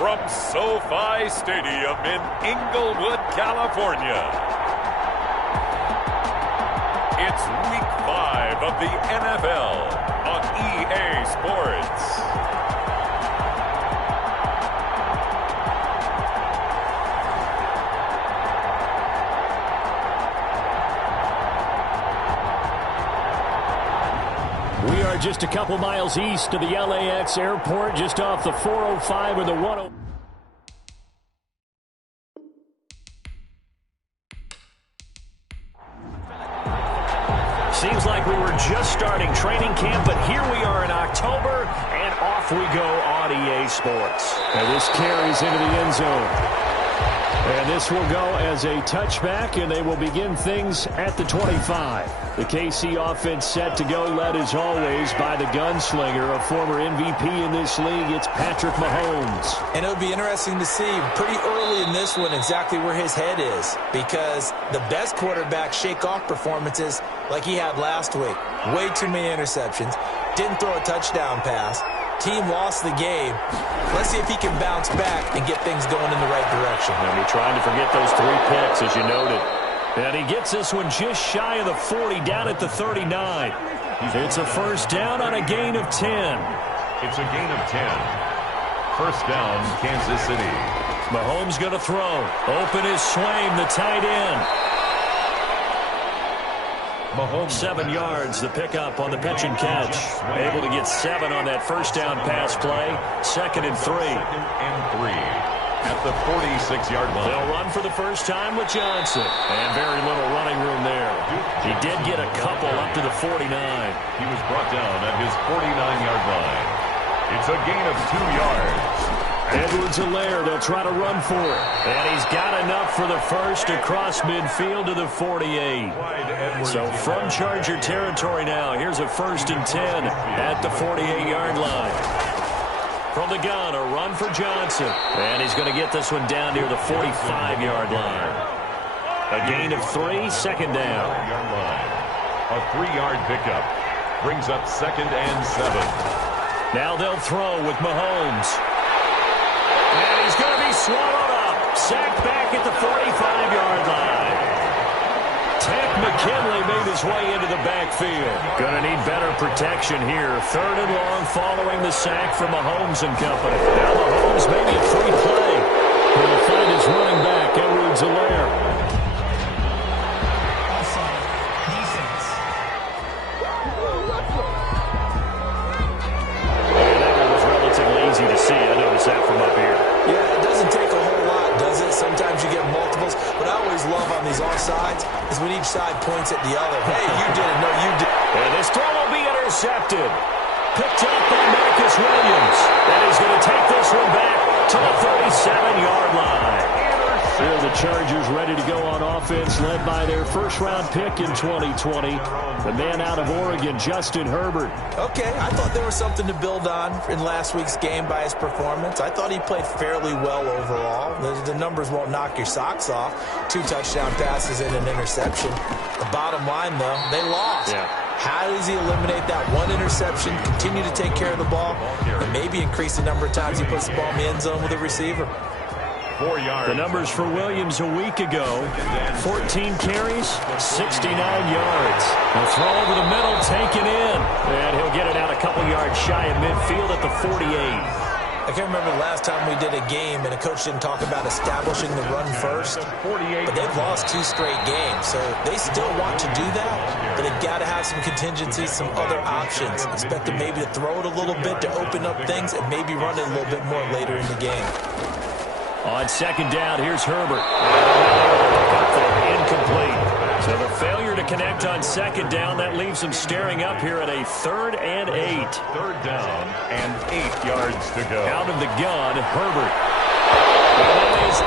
from SoFi Stadium in Inglewood, California. It's Week 5 of the NFL on EA Sports. We are just a couple miles east of the LAX airport, just off the 405 or the 105. Seems like we were just starting training camp, but here we are in October, and off we go on EA Sports. And this carries into the end zone. And this will go as a touchback, and they will begin things at the 25. The KC offense set to go, led as always by the gunslinger, a former MVP in this league. It's Patrick Mahomes. And it'll be interesting to see pretty early in this one exactly where his head is, because the best quarterback shake-off performances like he had last week. Way too many interceptions. Didn't throw a touchdown pass. Team lost the game. Let's see if he can bounce back and get things going in the right direction. And we're trying to forget those 3 picks, as you noted. And he gets this one just shy of the 40, down at the 39. It's a first down on a gain of 10. It's a gain of 10. First down, Kansas City. Mahomes going to throw. Open is Swaim, the tight end. Mahomes. 7 yards, the pickup on the pitch and catch. Able to get 7 on that first down pass play. 2nd and 3. 2nd and 3 at the 46-yard line. They'll run for the first time with Johnson. And very little running room there. He did get a couple up to the 49. He was brought down at his 49-yard line. It's a gain of 2 yards. Edwards-Helaire, they'll try to run for it. And he's got enough for the first across midfield to the 48. So from Charger territory now, here's a 1st and 10 at the 48-yard line. From the gun, a run for Johnson. And he's going to get this one down near the 45-yard line. A gain of 3, 2nd down. A 3-yard pickup brings up 2nd and 7. Now they'll throw with Mahomes. And he's going to be swallowed up. Sacked back at the 45-yard line. Tank McKinley made his way into the backfield. Going to need better protection here. 3rd and long following the sack from Mahomes and company. Now Mahomes maybe a free play. He'll find his running back, Edwards-Helaire. Easy to see. I noticed that from up here. Yeah, it doesn't take a whole lot, does it? Sometimes you get multiples. What I always love on these offsides is when each side points at the other. Hey, you did it. No, you did. And this throw will be intercepted. Picked up by Marcus Williams. And he's going to take this one back to the 37-yard line. Here the Chargers ready to go on offense, led by their first-round pick in 2020. The man out of Oregon, Justin Herbert. Okay, I thought there was something to build on in last week's game by his performance. I thought he played fairly well overall. The numbers won't knock your socks off. 2 touchdown passes and an interception. The bottom line, though, they lost. Yeah. How does he eliminate that one interception, continue to take care of the ball, and maybe increase the number of times he puts the ball in the end zone with a receiver? 4 yards. The numbers for Williams a week ago, 14 carries, 69 yards. He'll throw over the middle, taken in, and he'll get it out a couple yards shy of midfield at the 48. I can't remember the last time we did a game and a coach didn't talk about establishing the run first. But they've lost 2 straight games, so they still want to do that. But they've got to have some contingencies, some other options. Expect them maybe to throw it a little bit to open up things and maybe run it a little bit more later in the game. On 2nd down, here's Herbert. Incomplete. So the failure to connect on 2nd down, that leaves them staring up here at a 3rd and 8. 3rd down and 8 yards to go. Out of the gun, Herbert. That is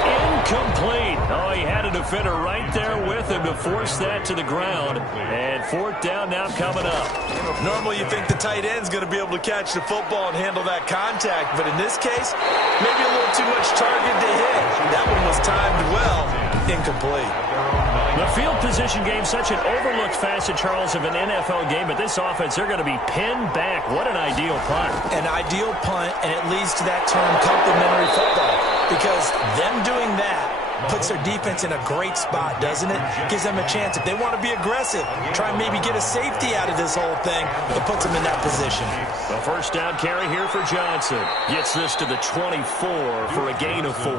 incomplete. Oh, he had a defender right there with him to force that to the ground. And 4th down now coming up. Normally you think the tight end's going to be able to catch the football and handle that contact. But in this case, maybe a little too much target to hit. That one was timed well. Incomplete. The field position game, such an overlooked facet, Charles, of an NFL game. But this offense, they're going to be pinned back. What an ideal punt. An ideal punt, and it leads to that term complimentary football. Them doing that puts their defense in a great spot, doesn't it? Gives them a chance. If they want to be aggressive, try and maybe get a safety out of this whole thing, it puts them in that position. The first down carry here for Johnson. Gets this to the 24 for a gain of 4.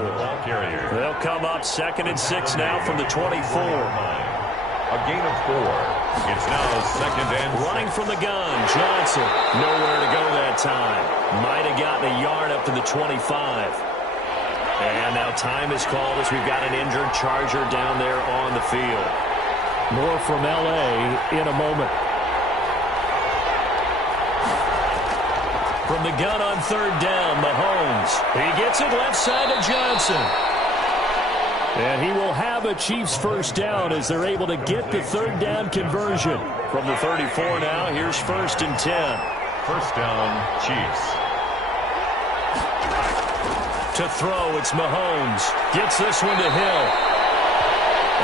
They'll come up 2nd and 6 now from the 24. A gain of 4. It's now 2nd and 6. Running from the gun, Johnson. Nowhere to go that time. Might have gotten a yard up to the 25. And now time is called as we've got an injured Charger down there on the field. More from L.A. in a moment. From the gun on 3rd down, Mahomes. He gets it left side to Johnson. And he will have a Chiefs first down as they're able to get the 3rd down conversion. From the 34 now, here's 1st and 10. First down, Chiefs. To throw, it's Mahomes. Gets this one to Hill.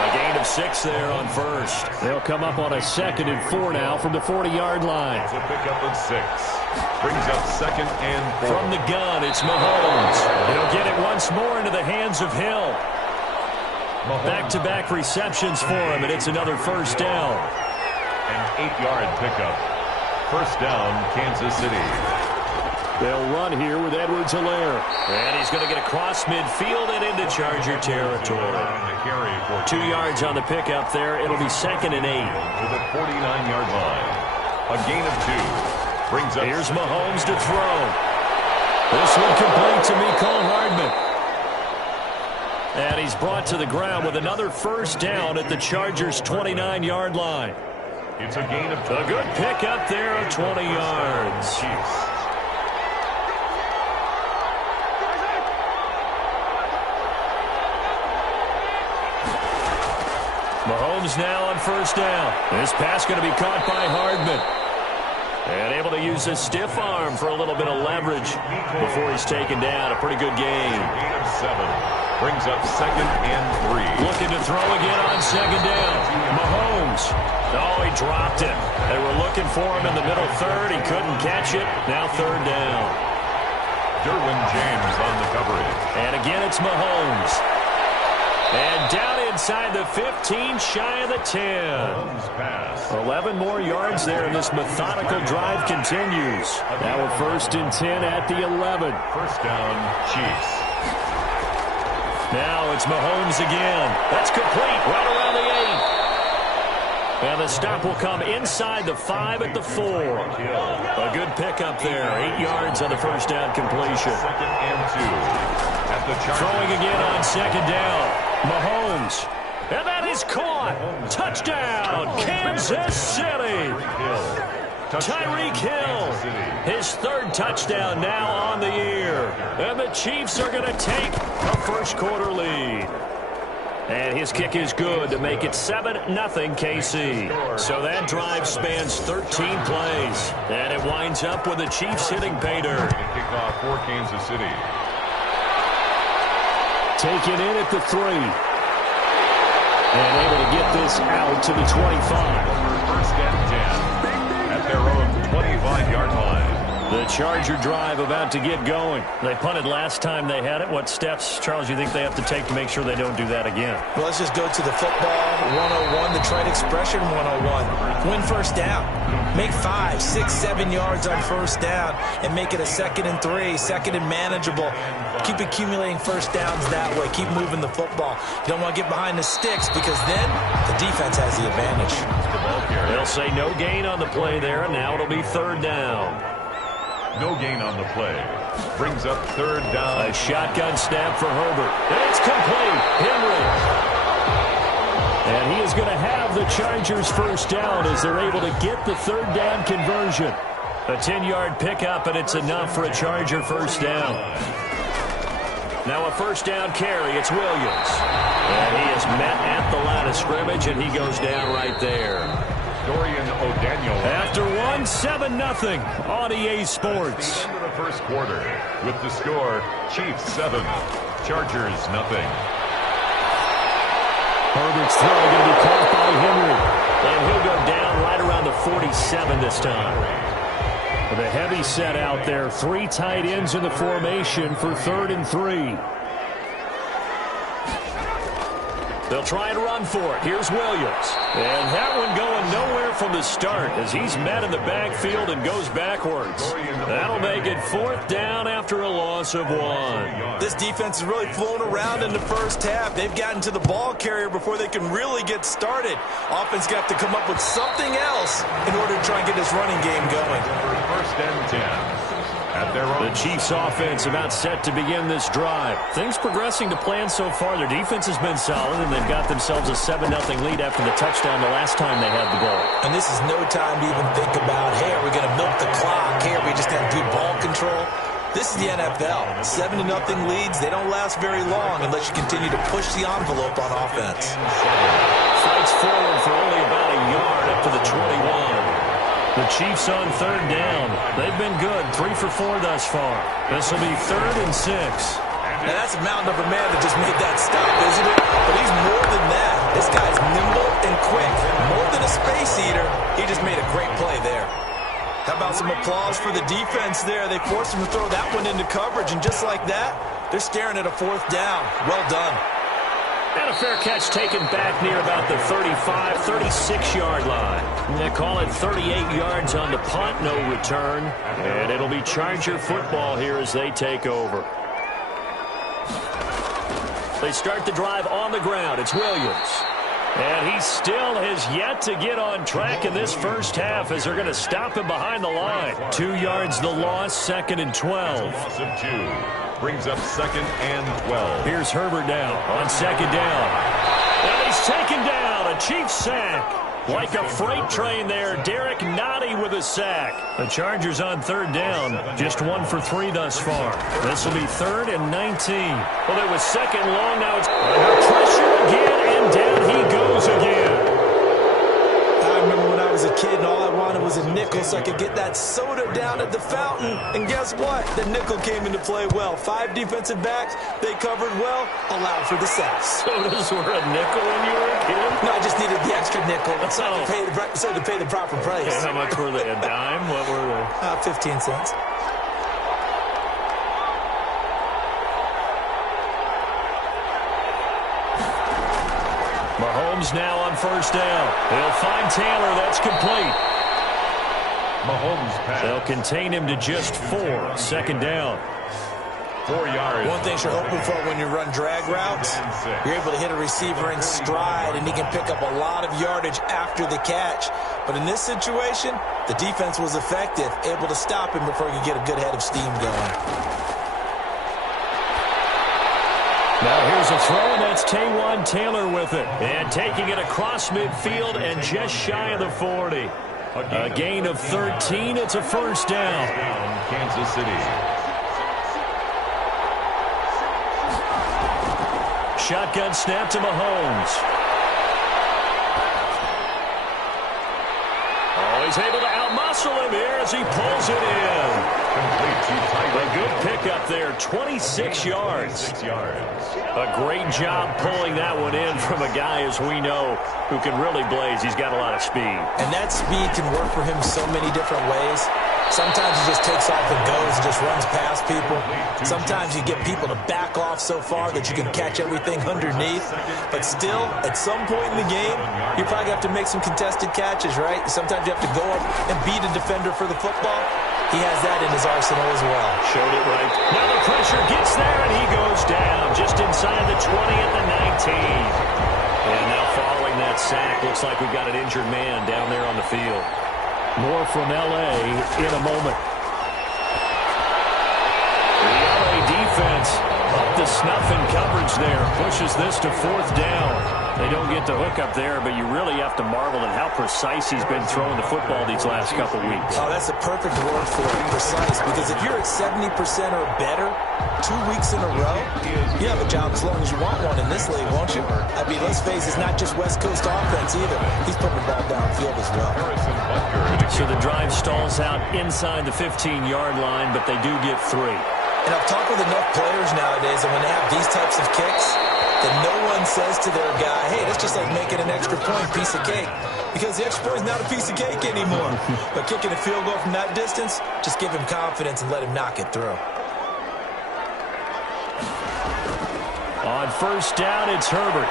A gain of 6 there on 1st. They'll come up on a 2nd and 4 now from the 40-yard line. It's a pickup of 6. Brings up 2nd and 4. From the gun, it's Mahomes. He'll get it once more into the hands of Hill. Back-to-back receptions for him, and it's another first down. An 8-yard pickup. First down, Kansas City. They'll run here with Edwards-Helaire. And he's going to get across midfield and into Charger territory. 2 yards on the pickup there. It'll be 2nd and 8. To the 49-yard line. A gain of 2. Brings up. Here's Mahomes to throw. This one complete to Mecole Hardman. And he's brought to the ground with another first down at the Chargers' 29-yard line. It's a gain of 2. A good pickup there of 20 yards. Chiefs. Mahomes now on first down. This pass going to be caught by Hardman. And able to use his stiff arm for a little bit of leverage before he's taken down. A pretty good game. Gain of 7. Brings up 2nd and 3. Looking to throw again on 2nd down. Mahomes. Oh, he dropped it. They were looking for him in the middle 3rd. He couldn't catch it. Now 3rd down. Derwin James on the coverage. And again, it's Mahomes. And down inside the 15, shy of the 10. 11 more yards there, and this methodical drive continues. Now a 1st and 10 at the 11. First down, Chiefs. Now it's Mahomes again. That's complete right around the 8. And the stop will come inside the 5 at the 4. A good pickup there. 8 yards on the first down completion. 2nd and 2. Throwing again on 2nd down. Mahomes. And that is caught. Touchdown, Kansas City. Tyreek Hill. His 3rd touchdown now on the year. And the Chiefs are going to take a first-quarter lead. And his kick is good to make it 7-0 KC. So that drive spans 13 plays. And it winds up with the Chiefs hitting pay dirt. Kickoff for Kansas City. Taken in at the 3. And able to get this out to the 25. First and 10 at their own 25-yard line. The Charger drive about to get going. They punted last time they had it. What steps, Charles, you think they have to take to make sure they don't do that again? Well, let's just go to the football 101, the trade expression 101. Win first down. Make 5, 6, 7 yards on first down and make it a 2nd and 3, 2nd and manageable. Keep accumulating first downs that way. Keep moving the football. You don't want to get behind the sticks because then the defense has the advantage. They'll say no gain on the play there, and now it'll be 3rd down. No gain on the play. Brings up 3rd down. A shotgun snap for Herbert. And it's complete. Henry. And he is going to have the Chargers first down as they're able to get the 3rd down conversion. A 10-yard pickup, and it's enough for a Charger first down. Now a first down carry. It's Williams. And he is met at the line of scrimmage, and he goes down right there. Dorian O'Daniel. After 7-0 on EA Sports. At the end of the first quarter with the score, Chiefs 7, Chargers 0. Herbert's throw going to be caught by Henry. And he'll go down right around the 47 this time. With a heavy set out there, 3 tight ends in the formation for 3rd and 3. They'll try and run for it. Here's Williams. And that one going nowhere from the start as he's met in the backfield and goes backwards. That'll make it 4th down after a loss of 1. This defense is really flown around in the first half. They've gotten to the ball carrier before they can really get started. Offense got to come up with something else in order to try and get this running game going. 1st and 10. The Chiefs offense about set to begin this drive. Things progressing to plan so far. Their defense has been solid, and they've got themselves a 7-0 lead after the touchdown the last time they had the ball. And this is no time to even think about, hey, are we going to milk the clock? Hey, are we just going to do ball control? This is the NFL. 7-0 leads, they don't last very long unless you continue to push the envelope on offense. Fights forward for only about a yard up to the 21. The Chiefs on 3rd down. They've been good, 3 for 4 thus far. This will be 3rd and 6. Now that's a mountain of a man that just made that stop, isn't it? But he's more than that. This guy's nimble and quick. More than a space eater, he just made a great play there. How about some applause for the defense there? They forced him to throw that one into coverage, and just like that, they're staring at a 4th down. Well done. And a fair catch taken back near about the 35, 36-yard line. They call it 38 yards on the punt, no return. And it'll be Charger football here as they take over. They start the drive on the ground. It's Williams. And he still has yet to get on track in this first half as they're going to stop him behind the line. 2 yards the loss, 2nd and 12. Loss of 2. Brings up 2nd and 12. Here's Herbert down on 2nd down. And he's taken down. A Chiefs sack. Like a freight train there. Derek Nottie with a sack. The Chargers on 3rd down. Just 1 for 3 thus far. This will be 3rd and 19. Well, it was 2nd long. Now it's under pressure again. And down he goes again. I remember when I was a kid and all I wanted was a nickel so I could get that soda down at the fountain. And guess what? The nickel came into play well. 5 defensive backs. They covered well. Allowed for the sacks. Sodas were a nickel when you were a kid? No, I just needed the extra nickel so to pay the proper price. And how much were they? A dime? What were they? 15 cents. Mahomes now on 1st down. He'll find Taylor. That's complete. Mahomes pass. They'll contain him to just 4. 2nd down. 4 yards. One thing you're hoping for when you run drag routes, you're able to hit a receiver in stride, and he can pick up a lot of yardage after the catch. But in this situation, the defense was effective, able to stop him before he could get a good head of steam going. Now here's a throw, and that's Taywan Taylor with it. And taking it across midfield and just shy of the 40. A gain of 13. It's a 1st down. Kansas City. Shotgun snap to Mahomes. Oh, he's able to outmuscle him here as he pulls it in. A good pickup there, 26 yards. A great job pulling that one in from a guy, as we know, who can really blaze. He's got a lot of speed. And that speed can work for him so many different ways. Sometimes he just takes off and goes and just runs past people. Sometimes you get people to back off so far that you can catch everything underneath. But still, at some point in the game, you probably have to make some contested catches, right? Sometimes you have to go up and beat a defender for the football. He has that in his arsenal as well. Showed it right. Now the pressure gets there, and he goes down just inside the 20 at the 19. And now following that sack, looks like we've got an injured man down there on the field. More from L.A. in a moment. The L.A. defense up to snuff in coverage there. Pushes this to 4th down. They don't get the hook up there, but you really have to marvel at how precise he's been throwing the football these last couple weeks. Oh, that's a perfect word for it, precise. Because if you're at 70% or better 2 weeks in a row, you have a job as long as you want one in this league, won't you? I mean, let's face it, it's not just West Coast offense either. He's putting the ball downfield as well. So the drive stalls out inside the 15-yard line, but they do get 3. And I've talked with enough players nowadays, and when they have these types of kicks, that no one says to their guy, hey, that's just like making an extra point, piece of cake. Because the extra point is not a piece of cake anymore. But kicking a field goal from that distance, just give him confidence and let him knock it through. On 1st down, it's Herbert.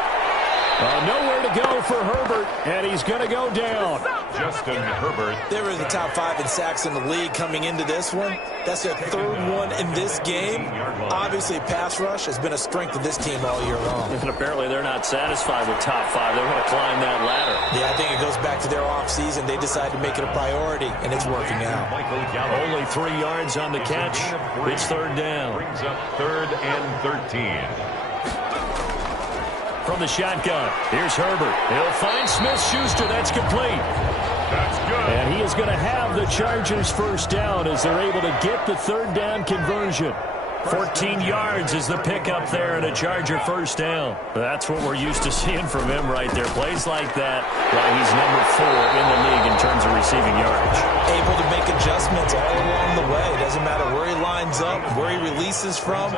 Nowhere to go for Herbert, and he's going to go down. Justin Herbert. They were in the top 5 in sacks in the league coming into this one. That's their 3rd one in this game. Obviously, pass rush has been a strength of this team all year long. And apparently they're not satisfied with top 5. They're going to climb that ladder. Yeah, I think it goes back to their offseason. They decided to make it a priority, and it's working out. Only 3 yards on the catch. It's 3rd down. Brings up 3rd and 13. From the shotgun, here's Herbert. He'll find Smith-Schuster. That's complete. That's good. And he is going to have the Chargers' first down as they're able to get the 3rd down conversion. 14 yards is the pickup there and a Charger first down. That's what we're used to seeing from him right there. Plays like that, right? He's number 4 in the league in terms of receiving yardage. Able to make adjustments all along the way. Doesn't matter where he lines up, where he releases from.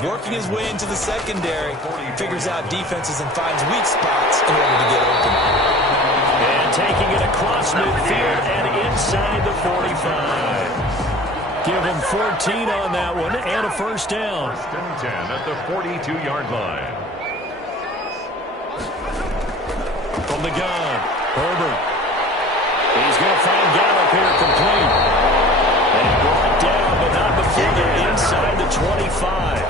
Working his way into the secondary, figures out defenses and finds weak spots in order to get open. And taking it across midfield and inside the 45. Give him 14 on that one and a first down. 1st and 10 at the 42-yard line. From the gun, Herbert. He's going to find Gallup here complete. And brought down, but not before they're inside the 25.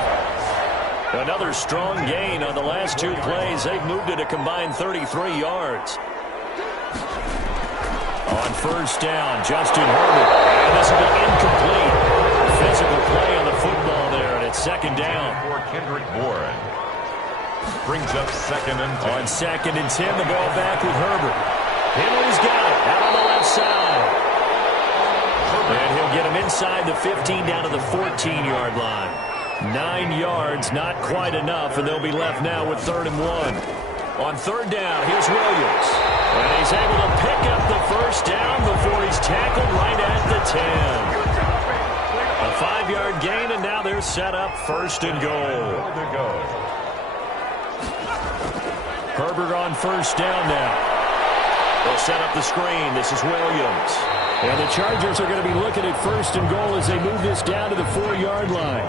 Another strong gain on the last 2 plays. They've moved it a combined 33 yards. On first down, Justin Herbert. And this will be incomplete. Physical play on the football there, and it's 2nd down. For Kendrick Bourne. Brings up 2nd and 10. On 2nd and 10, the ball back with Herbert. Henry's got it out on the left side. And he'll get him inside the 15 down to the 14-yard line. 9 yards, not quite enough, and they'll be left now with 3rd and 1. On 3rd down, here's Williams. And he's able to pick up the first down before he's tackled right at the 10. A 5-yard gain, and now they're set up 1st and goal. Herbert on first down now. They'll set up the screen. This is Williams. And the Chargers are going to be looking at 1st and goal as they move this down to the 4-yard line.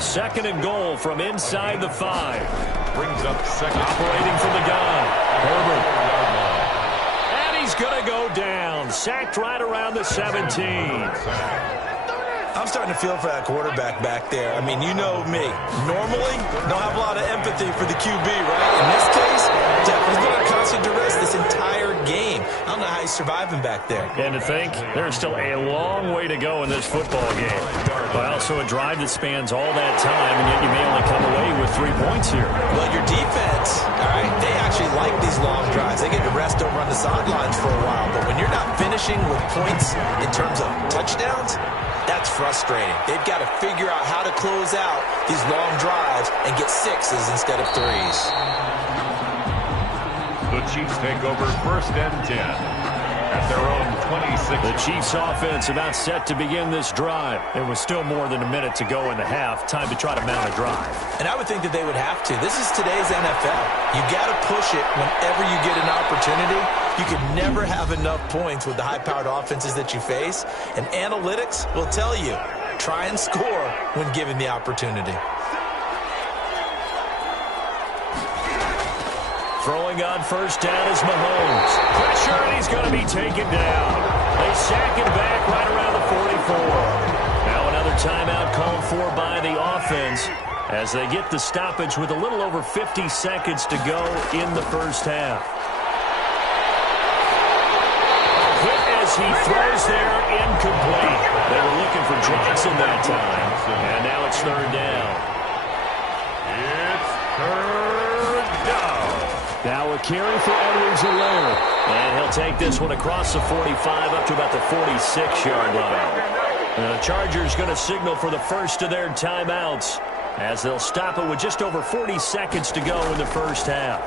2nd and goal from inside the 5. Brings up 2nd. Operating from the gun. Herbert. And he's going to go down. Sacked right around the 17. I'm starting to feel for that quarterback back there. I mean, you know me. Normally, don't have a lot of empathy for the QB, right? In this case, he's been on constant duress this entire game. I don't know how he's surviving back there. And to think, there's still a long way to go in this football game. Well, so a drive that spans all that time, and yet you may only come away with 3 points here. Well, your defense, all right, they actually like these long drives. They get to rest over on the sidelines for a while. But when you're not finishing with points in terms of touchdowns, that's frustrating. They've got to figure out how to close out these long drives and get 6s instead of 3s. The Chiefs take over 1st and 10 at their own 26. The Chiefs offense about set to begin this drive. There was still more than a minute to go in the half. Time to try to mount a drive. And I would think that they would have to. This is today's NFL. You got to push it whenever you get an opportunity. You could never have enough points with the high-powered offenses that you face. And analytics will tell you, try and score when given the opportunity. Throwing on first down is Mahomes. Pressure, and he's going to be taken down. They sack him back right around the 44. Now another timeout called for by the offense as they get the stoppage with a little over 50 seconds to go in the first half. Hit as he throws there, incomplete. They were looking for Johnson that time. And now it's 3rd down. It's 3rd down. Now a carry for Edwards-Helaire. And he'll take this one across the 45 up to about the 46-yard line. The Chargers going to signal for the first of their timeouts as they'll stop it with just over 40 seconds to go in the first half.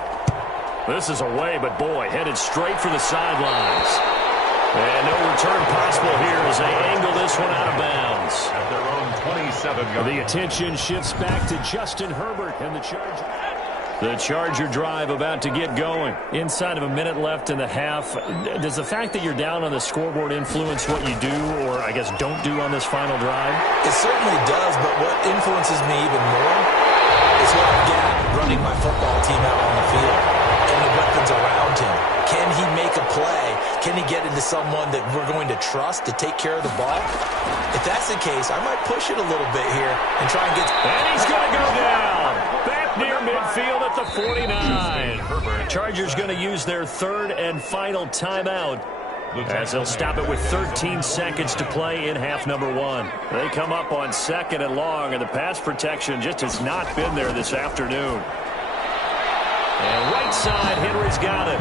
This is away, but boy, headed straight for the sidelines. And no return possible here as they angle this one out of bounds. At their own 27-yard. The attention shifts back to Justin Herbert and the Chargers. The Charger drive about to get going. Inside of a minute left in the half. Does the fact that you're down on the scoreboard influence what you do or, I guess, don't do on this final drive? It certainly does, but what influences me even more is what I've got running my football team out on the field. And the weapons around him. Can he make a play? Can he get into someone that we're going to trust to take care of the ball? If that's the case, I might push it a little bit here and try and get... And he's going to go down. Back near midfield at the 49. Chargers going to use their third and final timeout, as they'll stop it with 13 seconds to play in half number one. They come up on second and long, and the pass protection just has not been there this afternoon. And right side, Henry's got it.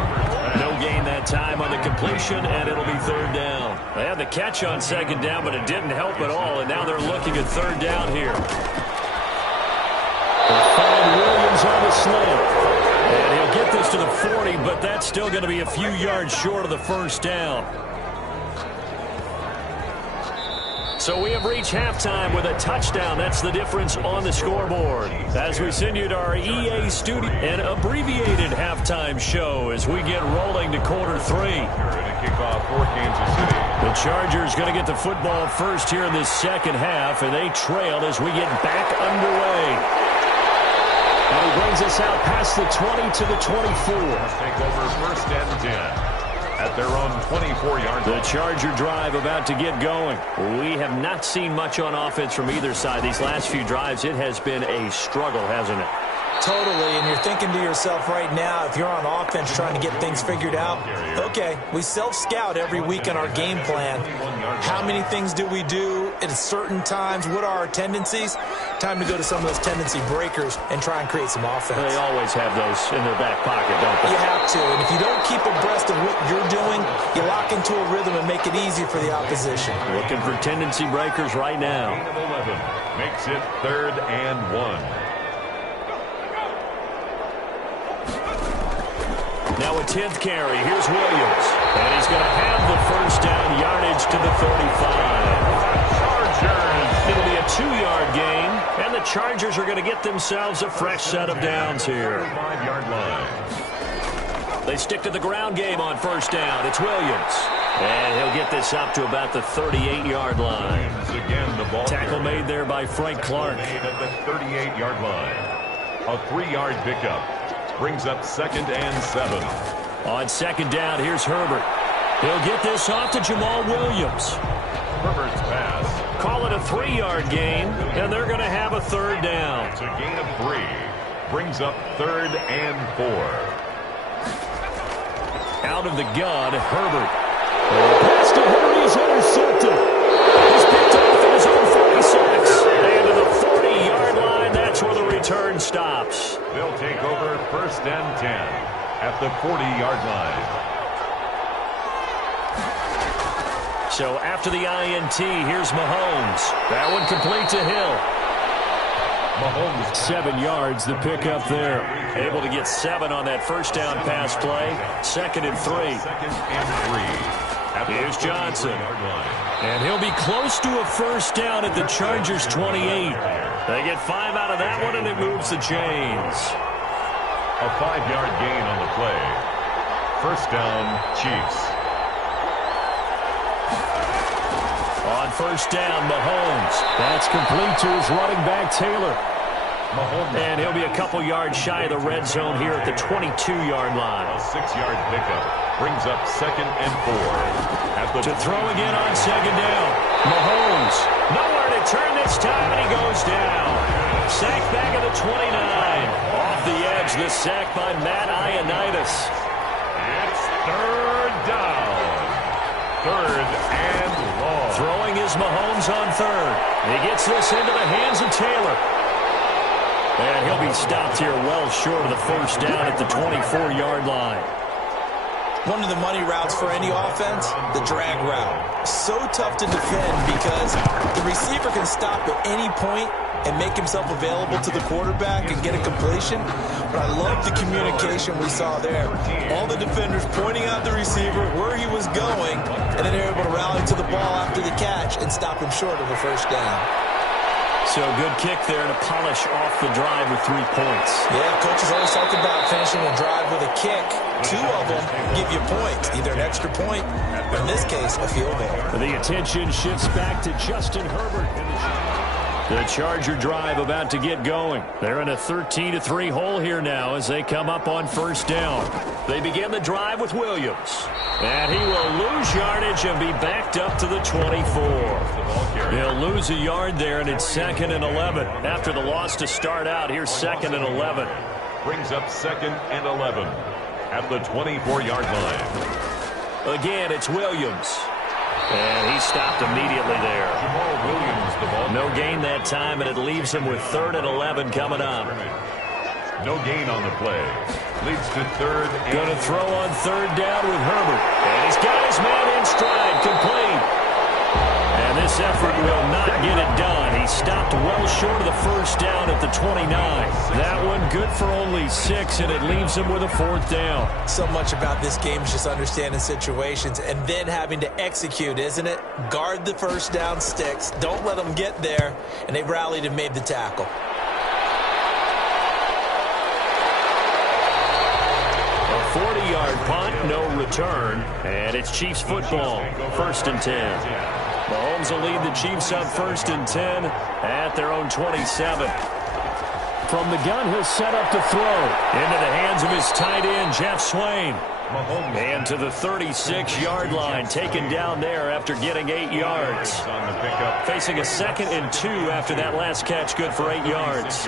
No gain that time on the completion, and it'll be third down. They had the catch on second down, but it didn't help at all, and now they're looking at third down here. They'll find Williams on the slant. And he'll get this to the 40, but that's still going to be a few yards short of the first down. So we have reached halftime with a touchdown. That's the difference on the scoreboard. As we send you to our EA studio, an abbreviated halftime show as we get rolling to quarter three. To kick off for Kansas City. The Chargers going to get the football first here in this second half, and they trail as we get back underway. And he brings us out past the 20 to the 24. Take over first and 10 at their own 24-yard line. The Charger drive about to get going. We have not seen much on offense from either side. These last few drives, it has been a struggle, hasn't it? Totally, and you're thinking to yourself right now, if you're on offense trying to get things figured out, okay, we self-scout every week in our game plan. How many things do we do at certain times? What are our tendencies? Time to go to some of those tendency breakers and try and create some offense. They always have those in their back pocket, don't they? You have to, and if you don't keep abreast of what you're doing, you lock into a rhythm and make it easy for the opposition. Looking for tendency breakers right now. 11 makes it third and 1. Now a 10th carry. Here's Williams. And he's going to have the first down, yardage to the 35. Chargers. It'll be a 2-yard gain. And the Chargers are going to get themselves a fresh set of downs here. 5-yard line. They stick to the ground game on first down. It's Williams. And he'll get this up to about the 38-yard line. Again, the ball tackle made there by Frank Clark. Made at the 38-yard line. A 3-yard pickup. Brings up second and 7. On second down, here's Herbert. He'll get this off to Jamal Williams. Herbert's pass. Call it a 3-yard gain, and they're going to have a third down. It's a gain of 3. Brings up third and 4. Out of the gun, Herbert. Pass to Henry is intercepted. He's picked off at his own 46. And to the 40-yard line, that's where the return stops. They'll take over first and 10 at the 40-yard line. So after the INT, here's Mahomes. That one complete to Hill. Mahomes. 7 yards, the pickup there. Able to get 7 on that first down pass play. Second and 3. Second and 3. Here's Johnson. And he'll be close to a first down at the Chargers 28. They get 5 out of that one, and it moves the chains. A 5-yard gain on the play. First down, Chiefs. On first down, Mahomes. That's complete to his running back, Taylor. Mahomes. And he'll be a couple yards shy of the red zone here at the 22-yard line. A 6-yard pickup. Brings up second and 4. To throw again on second down. Mahomes. Nowhere to turn this time, and he goes down. Sack back at the 29. Off the edge, the sack by Matt Ioannidis. It's third down. Third and long. Throwing is Mahomes on third. He gets this into the hands of Taylor. And he'll be stopped here well short of the first down at the 24-yard line. One of the money routes for any offense, the drag route. So tough to defend because the receiver can stop at any point and make himself available to the quarterback and get a completion. But I love the communication we saw there. All the defenders pointing out the receiver, where he was going, and then they're able to rally to the ball after the catch and stop him short of a first down. So good kick there to polish off the drive with 3 points. Yeah, coaches always talk about finishing a drive with a kick. 2 of them give you points, either an extra point, or in this case, a field goal. The attention shifts back to Justin Herbert. The Charger drive about to get going. They're in a 13-3 hole here now as they come up on first down. They begin the drive with Williams. And he will lose yardage and be backed up to the 24. He'll lose a yard there, and it's 2nd and 11. After the loss to start out, here's 2nd and 11. Brings up 2nd and 11 at the 24-yard line. Again, it's Williams. And he stopped immediately there. No gain that time, and it leaves him with 3rd and 11 coming up. No gain on the play. Leads to 3rd. Going to throw on 3rd down with Herbert. And he's got his man in stride, complete. And this effort will not get it done. He stopped well short of the first down at the 29. That one good for only 6, and it leaves him with a 4th down. So much about this game is just understanding situations and then having to execute, isn't it? Guard the first down sticks. Don't let them get there. And they rallied and made the tackle. A 40-yard punt, no return. And it's Chiefs football, 1st and 10. Mahomes will lead the Chiefs up 1st and 10 at their own 27. From the gun, he'll set up to throw. Into the hands of his tight end, Jeff Swain. And to the 36-yard line, taken down there after getting 8 yards. Facing a 2nd and 2 after that last catch, good for 8 yards.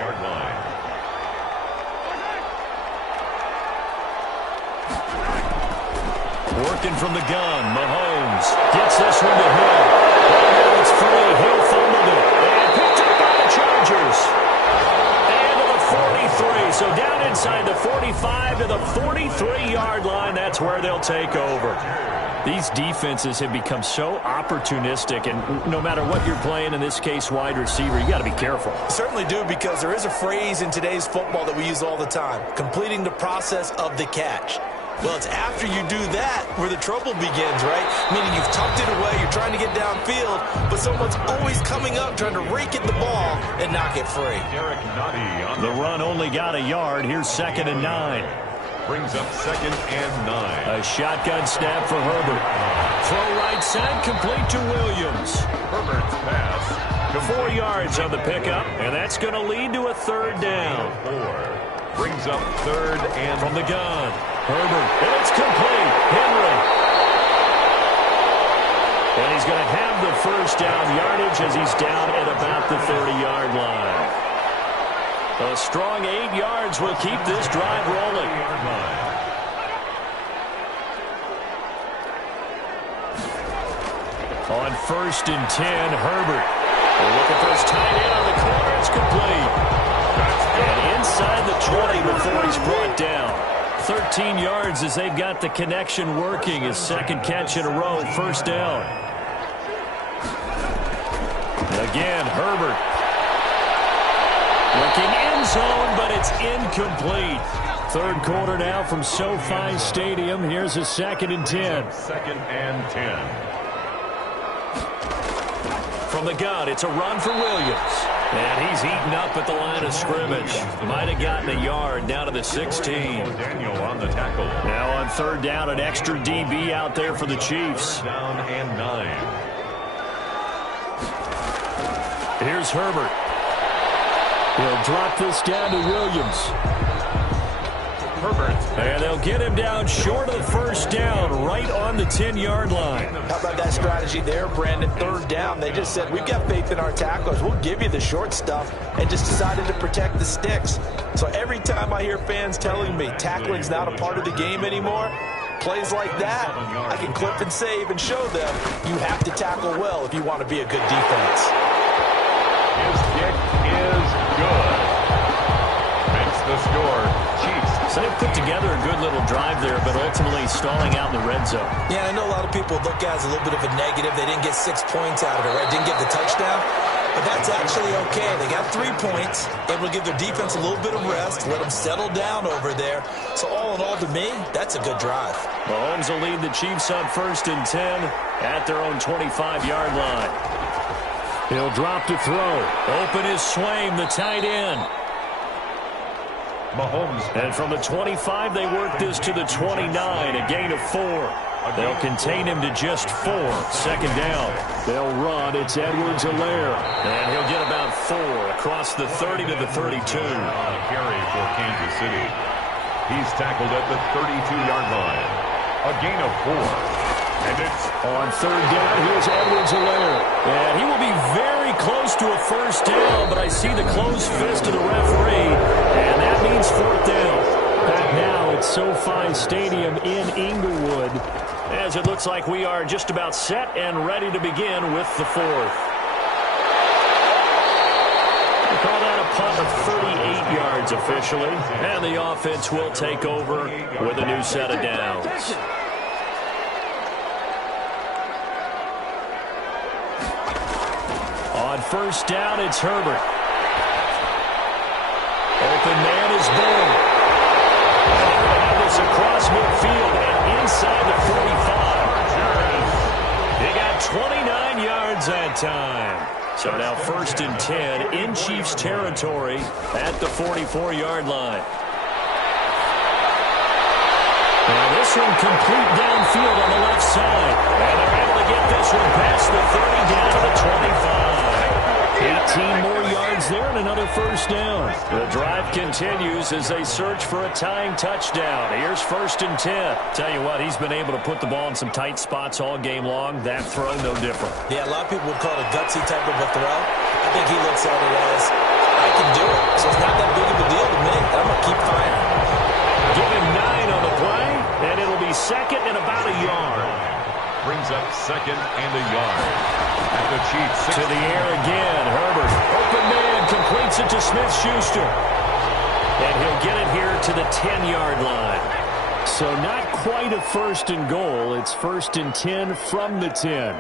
Working from the gun, Mahomes gets this one to Hill. It's free. Hill fumbled it. And picked up by the Chargers. And to the 43. So down inside the 45 to the 43-yard line. That's where they'll take over. These defenses have become so opportunistic, and no matter what you're playing, in this case wide receiver, you got to be careful. Certainly do, because there is a phrase in today's football that we use all the time: completing the process of the catch. Well, it's after you do that where the trouble begins, right? Meaning you've tucked it away, you're trying to get downfield, but someone's always coming up trying to rake at the ball and knock it free. The run only got a yard. Here's 2nd and 9. Brings up 2nd and 9. A shotgun snap for Herbert. Throw right side, complete to Williams. Herbert's pass. 4 yards on the pickup, and that's going to lead to a 3rd down. 4. Brings up 3rd and from the gun. Herbert, and it's complete. Henry. And he's going to have the first down yardage as he's down at about the 30-yard line. A strong 8 yards will keep this drive rolling. On 1st and 10, Herbert. Looking for his tight end on the corner. It's complete. And inside the 20 before he's brought down. 13 yards as they've got the connection working. His 2nd catch in a row, 1st down. Again, Herbert. Looking end zone, but it's incomplete. 3rd quarter now from SoFi Stadium. Here's a 2nd and 10. 2nd and 10. From the gun, it's a run for Williams. And he's eaten up at the line of scrimmage. Might have gotten a yard down to the 16. Daniel on the tackle. Now on 3rd down, an extra DB out there for the Chiefs. Down and 9. Here's Herbert. He'll drop this down to Williams. Herbert. And they'll get him down short of the 1st down, right on the 10-yard line. How about that strategy there, Brandon? 3rd down, they just said, we've got faith in our tacklers. We'll give you the short stuff, and just decided to protect the sticks. So every time I hear fans telling me tackling's not a part of the game anymore, plays like that, I can clip and save and show them you have to tackle well if you want to be a good defense. His kick is good. Makes the score. Chiefs. So they put together a good little drive there, but ultimately stalling out in the red zone. Yeah, I know a lot of people look at it as a little bit of a negative. They didn't get 6 points out of it, right? Didn't get the touchdown. But that's actually okay. They got 3 points. Able to give their defense a little bit of rest, let them settle down over there. So all in all, to me, that's a good drive. Mahomes will lead the Chiefs on 1st and 10 at their own 25-yard line. He'll drop to throw. Open is Swain, the tight end. Mahomes. And from the 25, they work this to the 29, a gain of 4. They'll contain him to just 4. Second down. They'll run. It's Edwards-Helaire. And he'll get about 4 across the 30 to the 32. Carry for Kansas City. He's tackled at the 32-yard line. A gain of 4. And it's on third down. Here's Edwards-Helaire. And he will be very close to a first down, but I see the closed fist of the referee, and that means fourth down. Back now at SoFi Stadium in Inglewood, as it looks like we are just about set and ready to begin with the fourth. We call that a punt of 38 yards officially, and the offense will take over with a new set of downs. On first down, it's Herbert. Open man is Bourne. Across midfield and inside the 45. They got 29 yards that time. So now first and 10 in Chiefs territory at the 44-yard line. Now this one complete downfield on the left side. And they're able to get this one past the 30 down to the 25. 18 more yards there and another first down. The drive continues as they search for a tying touchdown. Here's first and 10. Tell you what, he's been able to put the ball in some tight spots all game long. That throw, no different. Yeah, a lot of people would call it a gutsy type of a throw. I think he looks at it as, I can do it. So it's not that big of a deal to me. I'm going to keep firing. Give him 9 on the play, and it'll be second and about a yard. Brings up second and a yard. At the Chiefs. To the air again. Herbert. Open man completes it to Smith-Schuster. And he'll get it here to the 10-yard line. So not quite a first and goal. It's first and 10 from the 10.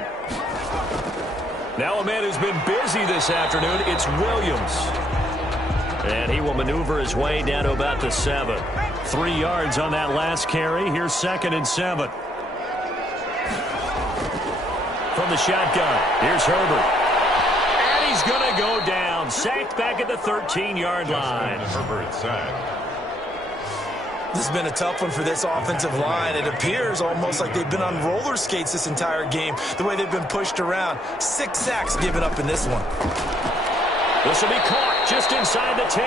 Now a man who's been busy this afternoon. It's Williams. And he will maneuver his way down to about the 7. 3 yards on that last carry. Here's second and 7. From the shotgun, here's Herbert. And he's going to go down. Sacked back at the 13-yard line. Herbert sacked. This has been a tough one for this offensive line. It appears almost like they've been on roller skates this entire game, the way they've been pushed around. 6 sacks given up in this one. This will be caught just inside the 10.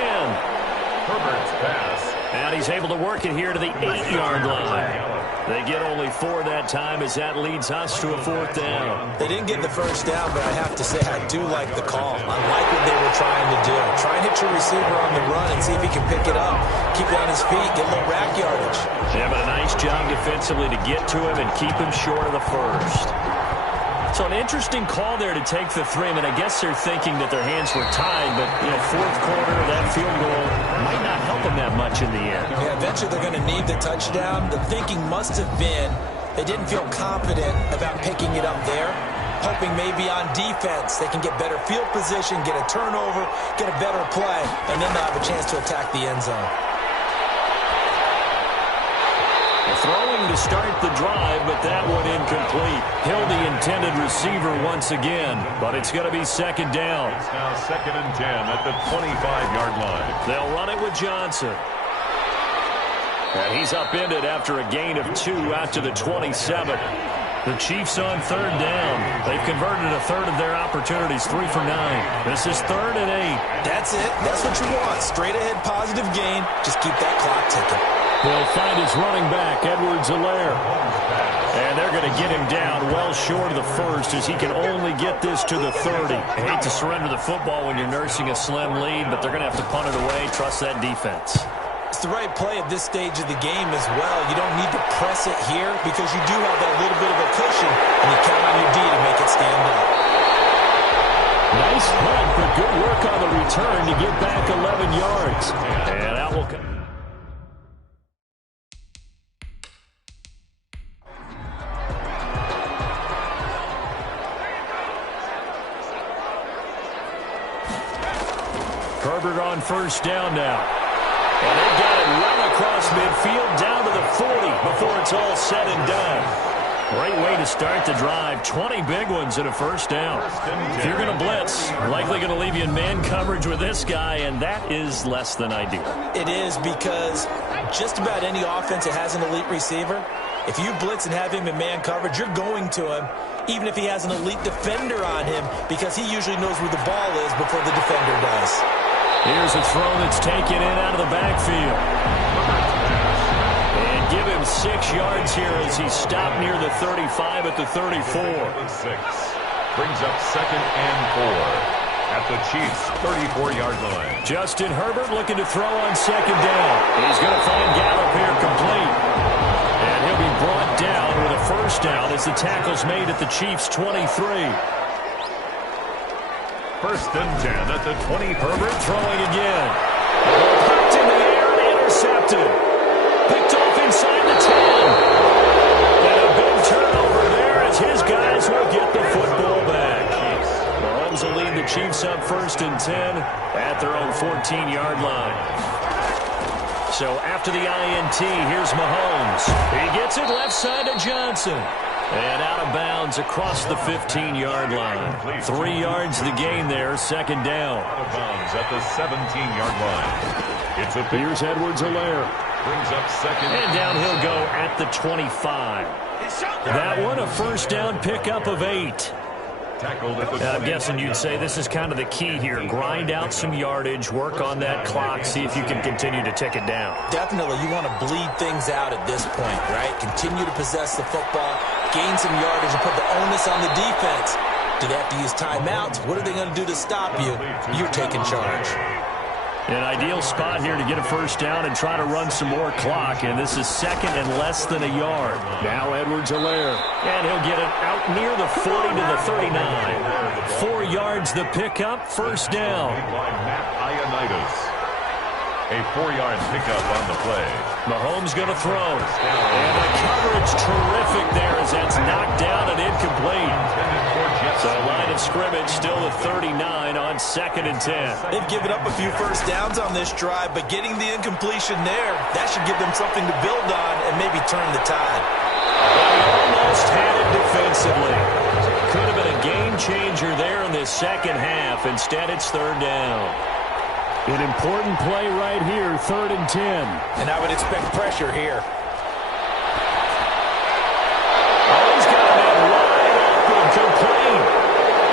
Herbert's pass. And he's able to work it here to the 8-yard line. They get only 4 that time as that leads us to a fourth down. They didn't get the first down, but I have to say I do like the call. I like what they were trying to do. Try and hit your receiver on the run and see if he can pick it up. Keep it on his feet, get a little rack yardage. Yeah, but a nice job defensively to get to him and keep him short of the first. So an interesting call there to take the 3. I mean, I guess they're thinking that their hands were tied, but, you know, fourth quarter, that field goal might not help them that much in the end. Yeah, eventually they're going to need the touchdown. The thinking must have been they didn't feel confident about picking it up there, hoping maybe on defense they can get better field position, get a turnover, get a better play, and then they'll have a chance to attack the end zone. Throwing to start the drive, but that one incomplete. Hill the intended receiver once again, but it's going to be second down. It's now second and 10 at the 25-yard line. They'll run it with Johnson. And he's upended after a gain of 2 out to the 27. The Chiefs on third down. They've converted a third of their opportunities, 3 for 9. This is third and 8. That's it. That's what you want. Straight ahead positive gain. Just keep that clock ticking. They'll find his running back, Edwards-Helaire. And they're going to get him down well short of the first as he can only get this to the 30. I hate to surrender the football when you're nursing a slim lead, but they're going to have to punt it away. Trust that defense. It's the right play at this stage of the game as well. You don't need to press it here because you do have that little bit of a cushion, and you count on your D to make it stand up. Nice punt, but good work on the return to get back 11 yards. And that will come. Herbert on first down now. And they got it run across midfield down to the 40 before it's all said and done. Great way to start the drive. 20 big ones and a first down. If you're going to blitz, likely going to leave you in man coverage with this guy, and that is less than ideal. It is because just about any offense that has an elite receiver, if you blitz and have him in man coverage, you're going to him, even if he has an elite defender on him, because he usually knows where the ball is before the defender does. Here's a throw that's taken in out of the backfield. And give him 6 yards here as he stopped near the 35 at the 34. 6 brings up 2nd and 4 at the Chiefs' 34-yard line. Justin Herbert looking to throw on 2nd down. He's going to find Gallup here complete. And he'll be brought down with a 1st down as the tackle's made at the Chiefs' 23. 1st and 10 at the 20. Herbert throwing again. Picked in the air and intercepted. Picked off inside the 10. And a big turnover there as his guys will get the football back. Mahomes will lead the Chiefs up 1st and 10 at their own 14-yard line. So after the INT, here's Mahomes. He gets it left side to Johnson. And out of bounds across the 15-yard line. 3 yards the gain there, 2nd down. Out of bounds at the 17-yard line. It's a Here's Edwards-Helaire. Brings up 2nd. And down he'll go at the 25. That one a 1st down pickup of 8. Tackled at the I'm guessing you'd say this is kind of the key here. Grind out some yardage, work on that clock, see if you can continue to tick it down. Definitely, you want to bleed things out at this point, right? Continue to possess the football, gain some yardage, and put the onus on the defense. Do they have to use timeouts? What are they going to do to stop you? You're taking charge. An ideal spot here to get a 1st down and try to run some more clock, and this is 2nd and less than a yard. Now Edwards-Helaire, and he'll get it out near the 40 to the 39. 4 yards the pickup, 1st down. A 4-yard pickup on the play. Mahomes going to throw. And the coverage terrific there as that's knocked down and incomplete. So line of scrimmage still the 39 on 2nd and 10. They've given up a few 1st downs on this drive, but getting the incompletion there, that should give them something to build on and maybe turn the tide. They almost had it defensively. Could have been a game changer there in this 2nd half. Instead, it's 3rd down. An important play right here, 3rd and 10. And I would expect pressure here. Oh, he's got a man wide open, complete.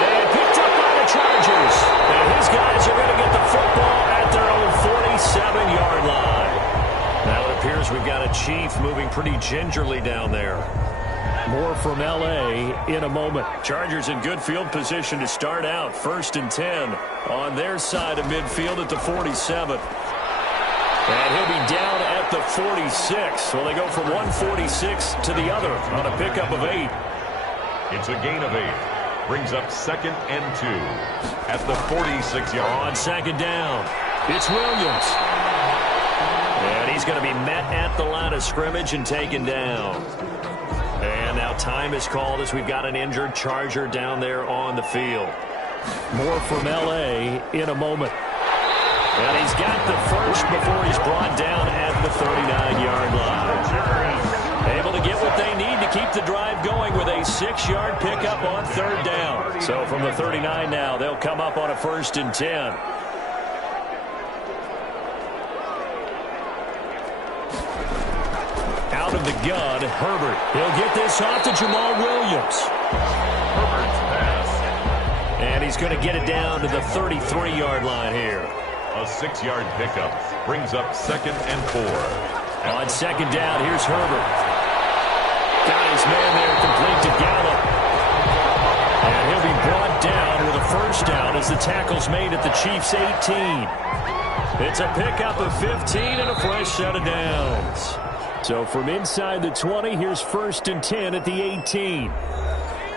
And picked up by the Chargers. And his guys are going to get the football at their own 47-yard line. Now it appears we've got a Chief moving pretty gingerly down there. More from L.A. in a moment. Chargers in good field position to start out. 1st and 10 on their side of midfield at the 47. And he'll be down at the 46. So they go from 146 to the other on a pickup of 8. It's a gain of 8. Brings up 2nd and 2 at the 46-yard. On 2nd down, it's Williams. And he's going to be met at the line of scrimmage and taken down. And now time is called as we've got an injured Charger down there on the field. More from L.A. in a moment. And he's got the 1st before he's brought down at the 39-yard line. Able to get what they need to keep the drive going with a 6-yard pickup on 3rd down. So from the 39 now, they'll come up on a 1st and 10. Out of the gun, Herbert. He'll get this off to Jamal Williams. Herbert's pass. And he's going to get it down to the 33-yard line here. A 6-yard pickup brings up 2nd and 4. On 2nd down, here's Herbert. Got his man there, complete to Gallup. And he'll be brought down with a 1st down as the tackle's made at the Chiefs' 18. It's a pickup of 15 and a fresh set of downs. So from inside the 20, here's 1st and 10 at the 18.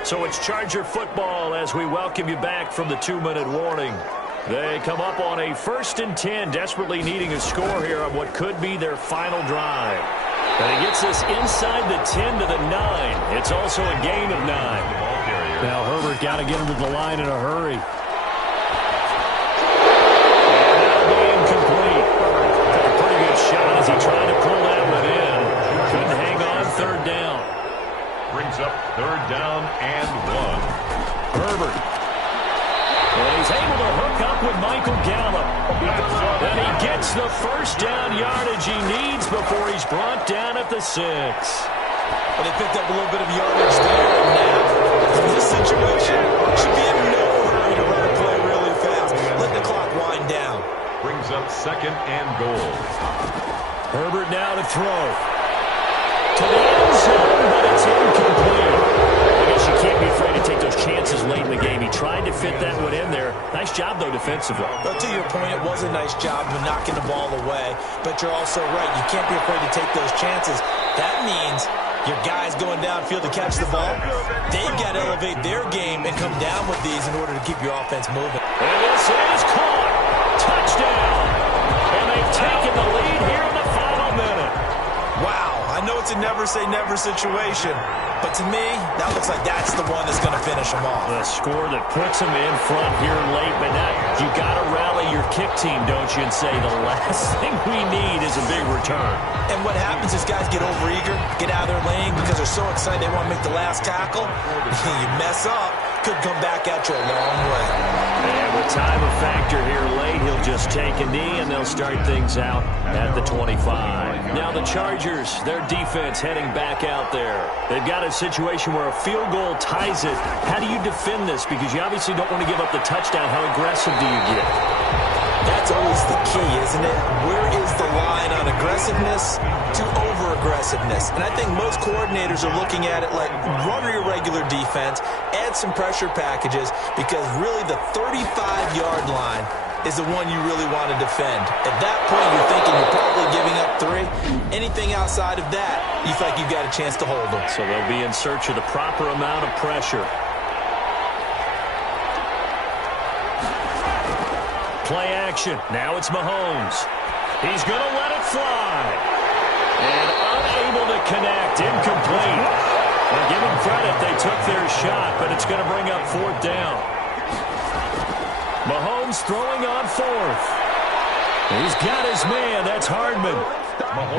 So it's Charger football as we welcome you back from the 2-minute warning. They come up on a 1st and 10, desperately needing a score here on what could be their final drive. And he gets us inside the 10 to the 9. It's also a gain of 9. Now Herbert got to get him to the line in a hurry. And that'll be incomplete. Took a pretty good shot as he tried to pull that one in. Couldn't hang on 3rd down. Brings up 3rd down and 1. Herbert. And he's able to hook up with Michael Gallup. And he gets the 1st down yardage he needs before the 6. Well, they picked up a little bit of yardage there. And now, in this situation, should be in no hurry to run a play really fast. Let the clock wind down. Brings up 2nd and goal. Herbert now to throw. To the end zone, but it's incomplete. I guess you can't be afraid to take those chances late in the game. He tried to fit that one in there. Nice job, though, defensively. But to your point, it was a nice job of knocking the ball away. But you're also right. You can't be afraid to take those chances. That means your guys going downfield to catch the ball, they've got to elevate their game and come down with these in order to keep your offense moving. And this is caught. Touchdown. And they've taken the lead here in the final minute. Wow, I know it's a never-say-never situation, but to me, that looks like that's the one that's going to finish them off. The score that puts them in front here late, but now you got to rally your kick team, don't you, and say the last thing we need is a big return. And what happens is guys get overeager, get out of their lane because they're so excited they want to make the last tackle. You mess up, could come back at you a long way. And with time a factor here late, he'll just take a knee, and they'll start things out at the 25. Now the Chargers, their defense heading back out there. They've got a situation where a field goal ties it. How do you defend this? Because you obviously don't want to give up the touchdown. How aggressive do you get? That's always the key, isn't it? Where is the line on aggressiveness to over-aggressiveness? And I think most coordinators are looking at it like run your regular defense, add some pressure packages, because really the 35-yard line is the one you really want to defend. At that point, you're thinking you're probably giving up 3. Anything outside of that, you feel like you've got a chance to hold them. So they'll be in search of the proper amount of pressure. Play action. Now it's Mahomes. He's going to let it fly. And unable to connect. Incomplete. Well, give them credit. They took their shot, but it's going to bring up 4th down. Mahomes throwing on 4th. He's got his man. That's Hardman.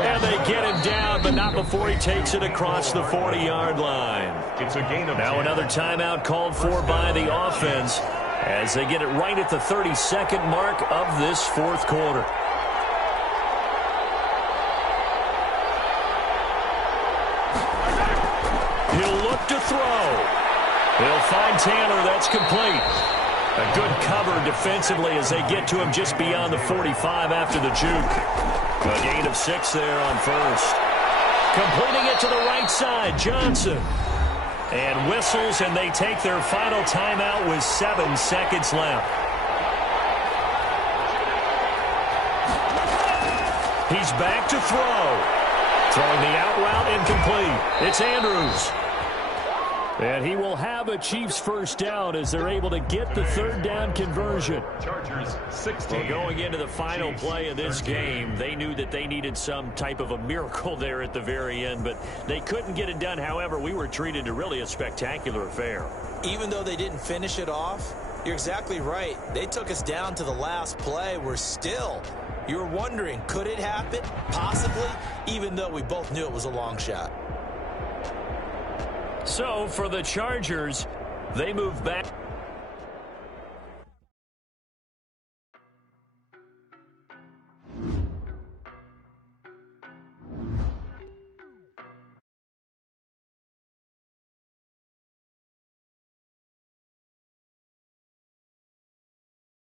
And they get him down, but not before he takes it across the 40-yard line. It's a gain of now 10. Another timeout called for by the offense as they get it right at the 32nd mark of this 4th quarter. He'll look to throw. He'll find Taylor. That's complete. A good cover defensively as they get to him just beyond the 45 after the juke. A gain of 6 there on 1st. Completing it to the right side, Johnson. And whistles, and they take their final timeout with 7 seconds left. He's back to throw. Throwing the out route incomplete. It's Andrews. And he will have a Chiefs first down as they're able to get the 3rd down conversion. Chargers 16. Well, going into the final play of this game, they knew that they needed some type of a miracle there at the very end, but they couldn't get it done. However, we were treated to really a spectacular affair. Even though they didn't finish it off, you're exactly right. They took us down to the last play. We're still, you were wondering, could it happen? Possibly, even though we both knew it was a long shot. So, for the Chargers, they move back.